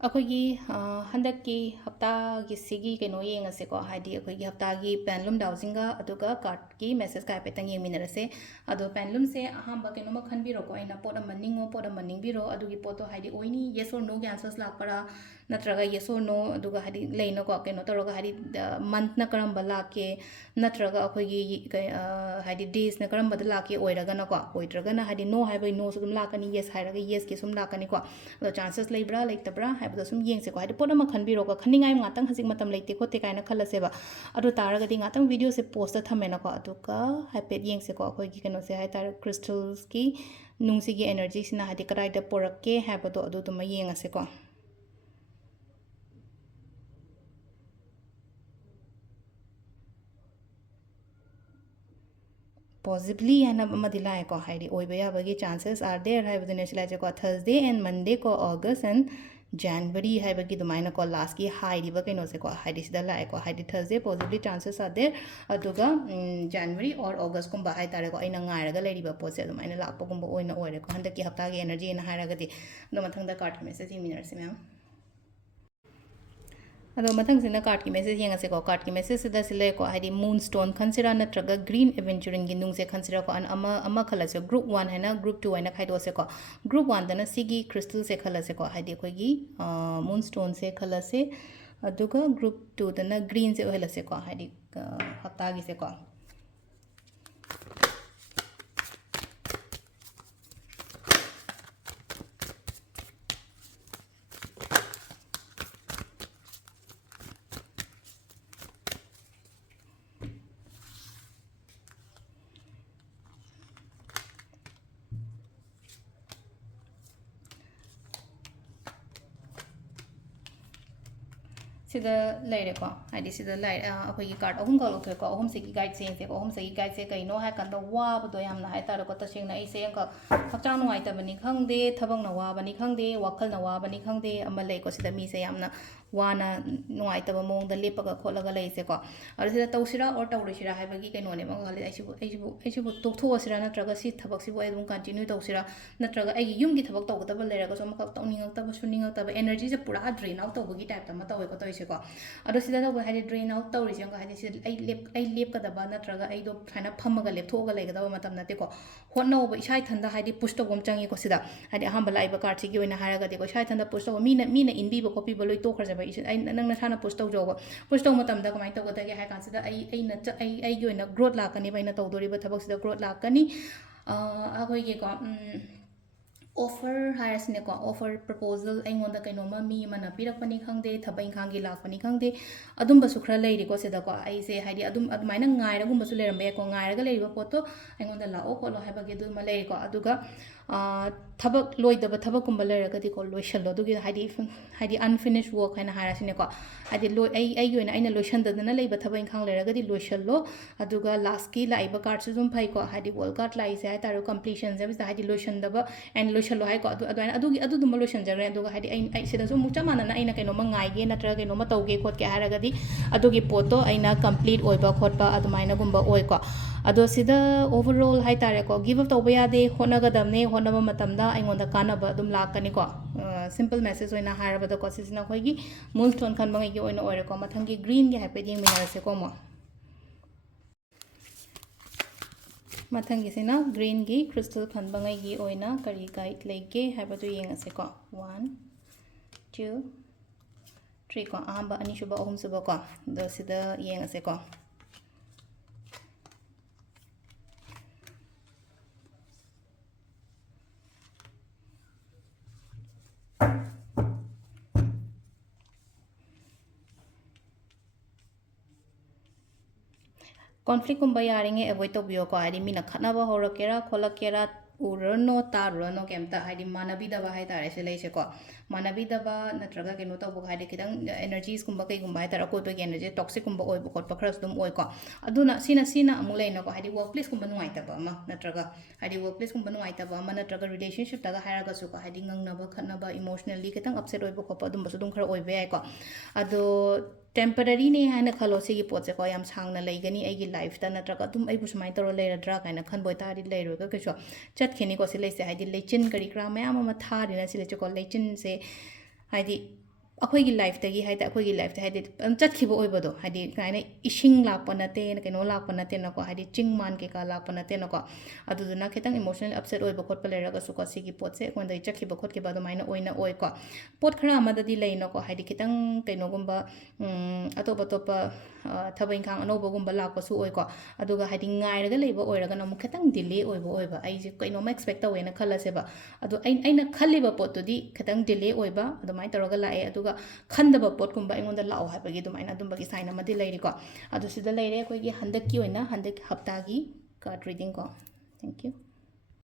ꯑꯩꯈꯣꯏꯒꯤ ꯍꯟꯗꯛꯀꯤ ꯍꯞꯇꯥꯒꯤ ꯁꯤꯒꯤ ꯀꯩꯅꯣ ꯌꯦꯡꯉꯁꯦꯀꯣ ꯍꯥꯏꯗꯤ ꯑꯩꯈꯣꯏꯒꯤ ꯍꯞꯇꯥꯒꯤ ꯄꯦꯟꯂꯨꯝ ꯗꯥꯎꯁꯤꯡꯒ ꯑꯗꯨꯒ ꯀꯥꯔꯠꯀꯤ ꯃꯦꯁꯦꯁꯀ ꯍꯥꯏꯐꯦꯠꯇꯪ ꯌꯦꯡꯃꯤꯟꯅꯔꯁꯦ ꯑꯗꯣ ꯄꯦꯟꯂꯨꯝꯁꯦ ꯑꯍꯥꯟꯕ ꯀꯩꯅꯣꯃ ꯈꯟꯕꯤꯔꯣꯀꯣ ꯑꯩꯅ ꯄꯣꯠ ꯑꯃ ꯅꯤꯡꯉꯣ ꯄꯣꯠ ꯑꯃ ꯅꯤꯡꯕꯤꯔꯣ ꯑꯗꯨꯒꯤ ꯄꯣꯠꯇꯣ ꯍꯥꯏꯗꯤ ꯑꯣꯏꯅꯤ ꯌꯦꯁ ꯑꯣꯔ ꯅꯣꯒꯤ ꯑꯟꯁꯔꯁ ꯂꯥꯛꯄꯔꯥ ꯅꯠꯇ꯭ꯔꯒ ꯌꯦꯁ ꯑꯣꯔ ꯅꯣ ꯑꯗꯨꯒ ꯍꯥꯏꯗꯤ ꯂꯩꯅꯀꯣ ꯀꯩꯅꯣ ꯇꯧꯔꯒ ꯍꯥꯏꯗꯤ ꯃꯟꯊꯅ ꯀꯔꯝꯕ ꯂꯥꯛꯀꯦ ꯅꯠꯇ꯭ꯔꯒ ꯑꯩꯈꯣꯏꯒꯤ ꯍꯥꯏꯗꯤ ꯗꯦꯖꯅ ꯀꯔꯝꯕꯗ ꯂꯥꯛꯀꯦ ꯑꯣꯏꯔꯒꯅꯀꯣ ꯑꯣꯏꯗ꯭ꯔꯒꯅ ꯍꯥꯏꯗꯤ ꯅꯣ ꯍꯥꯏꯕꯒꯤ ꯅꯣꯁꯨ ꯑꯗꯨꯝ ꯂꯥꯛꯀꯅꯤ ꯌꯦꯁ ꯍꯥꯏꯔꯒ ꯌꯦꯁꯀꯤ ꯁꯨꯝ ꯂꯥꯛꯀꯅꯤꯀꯣ ꯑꯗꯣ ꯆꯥꯟꯁꯦꯁ ꯂꯩꯕ꯭ꯔꯥ ꯂꯩꯇꯕ꯭ꯔꯥ ꯍꯥꯏꯕꯗꯣ ꯁꯨꯝ ꯌꯦꯡꯁꯦꯀꯣ ꯍꯥꯏꯗꯤ ꯄꯣꯠ ꯑꯃ ꯈꯟꯕꯤꯔꯣꯀꯣ ꯈꯟꯅꯤꯡꯉꯥꯏ ꯉꯥꯛꯇꯪ ꯍꯧꯖꯤꯛ ꯃꯇꯝ ꯂꯩꯇꯦ ꯈꯣꯠꯇꯦ ꯀꯥꯏꯅ ꯈꯜꯂꯁꯦꯕ ꯑꯗꯨ ꯇꯥꯔꯒꯗꯤ ꯉꯥꯛꯇꯪ ꯚꯤꯗꯤꯑꯣꯁꯦ ꯄꯣꯁꯇ ꯊꯝꯃꯦꯅꯀꯣ ꯑꯗꯨꯒ ꯍꯥꯏꯐꯦꯠ ꯌꯦꯡꯁꯦꯀꯣ ꯑꯩꯈꯣꯏꯒꯤ ꯀꯩꯅꯣꯁꯦ ꯍꯥꯏꯇꯥꯔꯦ ꯀ꯭ꯔꯤꯁꯇꯜꯁꯀꯤ ꯅꯨꯡꯁꯤꯒꯤ एनर्जीꯁꯤꯅ ꯍꯥꯏꯗꯤ ꯀꯗꯥꯏꯗ ꯄꯣꯔꯛꯀꯦ ꯍꯥꯏꯕꯗꯣ ꯑꯗꯨꯗꯨꯃ ꯌꯦꯡꯉꯁꯦꯀꯣ पॉसिबली है लाएको हाइडी ओइबयाबगी चांसेस आर देयर हाइबदने सिलाजेको थर्सडे एंड मंडे को अगस्त एंड जनवरी हाइबगी दुमाइना को लास्ट की हाइडीबा कैनोसे को हाइडी सिदा लाएको हाइडी Thursday possibly chances are there अदुगा जनवरी और अगस्त कुंबा हाइ तारेको अइना ngairaga लेरिबा पोसे दुमाइना लापगुंबा ओइना ओइरेको हंदकी हप्तागी एनर्जी ना हाइरागदी दो मथंगदा कार्ड मेसेज इमिनरसे मैम अदो मथंगसिना कार्ड की मेसेज येंगसेको कार्ड की मेसेज सिदा सिलेको हाइडी मून स्टोन खनसिरा नत्रगा ग्रीन एवेंचरिंग गी नुंगसे खनसिरा को अमा खलसे ग्रुप 1 हैना ग्रुप 2 हैना खाइदोसेको ग्रुप 1 दना सिगी क्रिस्टल से खलसेको हाइडी कोगी मून स्टोन से खलसे अदुगा ग्रुप 2 दना ग्रीन से ओहलसेको हाइडी हप्तागी सेको सिदा लेरेको हाइडी सिदा लाई अखोगी कार्ड अहुम का लोथेको अहुम सेगी गाइड सेंसेको अहुम सेगी गाइड से कइनो हाइ कंद वाबदो यामना हाइ तारको तसेंगना इसे अंक हक्चांग नुवाइतबनी खंगदे थबंगना वाबनी खंगदे वाखलना वाबनी खंगदे अमा लेको सिदा मीसे यामना वाना नुवाइतब मोंगदा लेपगा खोलगा लेसेको अरे सिदा तौसिरा और तौरिसिरा हाइबगी कइनोने मंगले आइसिबु तोथोसिरा नत्रगा सि थबकसिबु एदुम कंटिन्यू तौसिरा नत्रगा आइ युमगी थबक तौगदब लेरगा सो मका तौनिंगतब सुनिंगतब एनर्जी से पूरा ड्रेन आउट तौबगी टाइप तमा तौवेको तौइसेको अदो सिदा तौब हाइदि ड्रेन आउट तौरिसे अंक हाइदि सिदा आई लेपकदबा नत्रगा आइदो फाइना फमगा लेपथोगा लेगदब मतम नतेको होनौब इसाइ थंदा हाइदि पुश तौगम चंगेको सिदा हाइदि अहंबा लाइबा कार्ड सिगी ओइना हाइरागदिको इसाइ थंदा पुश तौब मीना इनबीबा खोपीबा लोइ तोखरजेबा नंगना साना पुश तौजौबा पुश तौ मतमदा कमाइ तौगदगे हाइ कांसिदा आइगी ओइना ग्रोथ लाकनी बाइना तौदोरिबा थबक सिदा ग्रोथ लाकनी अखोइगेको ऑफर हायरसनेको ऑफर प्रपोजल अइंगोंदा कइनोमा मी मना पिरकपनी खंगदे थबा इंखांगी लाकपनी खंगदे अदुम्बसु खरा लेरिको सेदाको आइसे हाइदि अदुमाइना ngairagumbasु लेरमबे याको ngairaga लेरिबा पोतो अइंगोंदा लाओ खोलो हाइबगे दुमा लेरिको अदुगा थबक लोइदबा थबक कुंबा लेरगदि को लोइशलो दुगी हाइदि अनफिनिश वर्क हैना हायरसनेको हाइदि लोइ आइगी ओइना आइना लोइशंददना लेइबा थबा इंखांग लेरगदि लोइशलो अदुगा लास्ट की लाइबा कार्ड सु जुम फाइको हाइदि वर्ल्ड कार्ड लाइसे हाइ तारो कंप्लीशन से बिस हाइदि लोइशंदबा एंड लोइशलो हाइको अदुआइना अदुदुमा लोइशंजगरे अदुगा हाइदि आई सिदासु मुक चमानना आइना कइनोमा ngaige नत्र कइनोमा तौगे खोटके हारगदि अदुगी पोतो आइना कंप्लीट ओइबा खोटबा अदुमाइना गुंबा ओइको अदो सिदा ओवरऑल हाइ तारेको गिव अप तौबा यादे होनगदमने होनबा मतमदा आइंगोंदा कानबा अदुम लाकनिको सिंपल मेसेज ओइना हारबदको सिसिना खोइगी मून स्टोन खनबंगैगी ओइना ओइरेको मथंगी ग्रीन गे हाइपे येंगमिनारसेको मो मथंगिसिना ग्रीन की क्रिस्टल खनबंगैगी ओइना करी गाइड लेगे हाइबदु येंगसेको 1 2 3 को अहंबा अनिसुबा अहुमसुबा को दो सिदा येंगसेको कॉन्फ्लिक्ट कुंबा यारिंगे अवॉइड तौबियो को हाइदि मीना खतनाबा होरकेरा खोलकेरा उरनो तारुरनो केमता हाइदि मानबीदबा हाइ तारे से लेसेको मानबीदबा नत्रगा केनो तौबो हाइदि खिदंग एनर्जीज कुंबा कइगुंबा हाइ तारा कोइबगे एनर्जी टॉक्सिक कुंबा ओइबो खोटबा खरस दुम ओइको अदुना सिना अमु लेनको हाइदि वर्क प्लेस कुंबा नुवाइतबा अमा नत्रगा हाइदि वर्क प्लेस कुंबा नुवाइतबा अमा नत्रगा रिलेशनशिप तगा हाइरागसु को हाइदि ngangnaba खतनाबा इमोशनली खिदंग अपसेट ओइबो खोपा दुमबसु दुम खरा ओइबे याइको अदो टेम्पररी ने हाइना खलो सिगी पोचे को याम सांगना लेगनी आइगी लाइफ ता नत्रगा तुम आइबु सुमाइ तौर लेरद्रा काइना खनबोय तारि लेरोगा कैसो चटखेनी को से लेसे हाइदि लेचिन करी क्रा मयाम अमा थारिना सिले चको लेचिन से हाइदि ꯑꯩꯈꯣꯏꯒꯤ ꯂꯥꯏꯐꯇꯒꯤ ꯍꯥꯏꯗꯤ ꯑꯩꯈꯣꯏꯒꯤ ꯂꯥꯏꯐꯇ ꯍꯥꯏꯗꯤ ꯑꯗꯨꯝ ꯆꯠꯈꯤꯕ ꯑꯣꯏꯕꯗꯣ ꯍꯥꯏꯗꯤ ꯀꯃꯥꯏꯅ ꯏꯁꯤꯡ ꯂꯥꯛꯄ ꯅꯠꯇꯦ ꯀꯩꯅꯣ ꯂꯥꯛꯄ ꯅꯠꯇꯦꯅꯀꯣ ꯍꯥꯏꯗꯤ ꯆꯤꯡ ꯃꯥꯟ ꯀꯩꯀꯥ ꯂꯥꯛꯄ ꯅꯠꯇꯦꯅꯀꯣ ꯑꯗꯨꯗꯨꯅ ꯈꯤꯇꯪ ꯏꯃꯣꯁꯅꯦꯜ ꯑꯞꯁꯦꯠ ꯑꯣꯏꯕ ꯈꯣꯠꯄ ꯂꯩꯔꯒꯁꯨꯀꯣ ꯁꯤꯒꯤ ꯄꯣꯠꯁꯦ ꯑꯩꯉꯣꯟꯗꯒꯤ ꯆꯠꯈꯤꯕ ꯈꯣꯠꯈꯤꯕ ꯑꯗꯨꯃꯥꯏꯅ ꯑꯣꯏꯅ ꯑꯣꯏꯀꯣ ꯄꯣꯠ ꯈꯔ ꯑꯃꯗꯗꯤ ꯂꯩꯅꯀꯣ ꯍꯥꯏꯗꯤ ꯈꯤꯇꯪ ꯀꯩꯅꯣꯒꯨꯝꯕ ꯑꯇꯣꯞ ꯑꯇꯣꯞꯄ ꯊꯕꯛ ꯏꯪꯈꯥꯡ ꯑꯅꯧꯕꯒꯨꯝꯕ ꯂꯥꯛꯄꯁꯨ ꯑꯣꯏꯀꯣ ꯑꯗꯨꯒ ꯍꯥꯏꯗꯤ ꯉꯥꯏꯔꯒ ꯂꯩꯕ ꯑꯣꯏꯔꯒꯅ ꯑꯃꯨꯛ ꯈꯤꯇꯪ ꯗꯤꯂേ ꯑꯣꯏꯕ ꯑꯩꯁꯦ ꯀꯩꯅꯣꯝꯃ ꯑꯦꯛꯁꯄꯦꯛ ꯇꯧꯋꯦꯅ ꯈꯜꯂꯁꯦꯕ ꯑꯗꯣ ꯑꯩꯅ ꯈꯜꯂꯤꯕ ꯄꯣꯠꯇꯨꯗꯤ ꯈꯤꯇꯪ ꯗꯤꯂé ꯑꯣꯏꯕ ꯑꯗꯨꯃꯥꯏꯅ ꯇꯧꯔꯒ ꯂꯥꯛꯑꯦ ꯑꯗꯨꯒ ꯈꯟꯗꯕ ꯄꯣꯠꯀꯨꯝꯕ ꯑꯩꯉꯣꯟꯗ ꯂꯥꯛꯑꯣ ꯍꯥꯏꯕꯒꯤ ꯑꯗꯨꯃꯥꯏꯅ ꯑꯗꯨꯝꯕꯒꯤ ꯁꯥꯏꯟ ꯑꯃꯗꯤ ꯂꯩꯔꯤꯀꯣ ꯑꯗꯨ ꯁꯤꯗ ꯂꯩꯔꯦ ꯑꯩꯈꯣꯏꯒꯤ ꯍꯟꯗꯛꯀꯤ ꯑꯣꯏꯅ ꯍꯟꯗꯛ ꯍꯞꯇꯥꯒꯤ ꯀꯥꯔꯗ ꯔꯤꯗꯤꯡ ꯀꯣ ꯊꯦꯡꯛ ꯌꯨ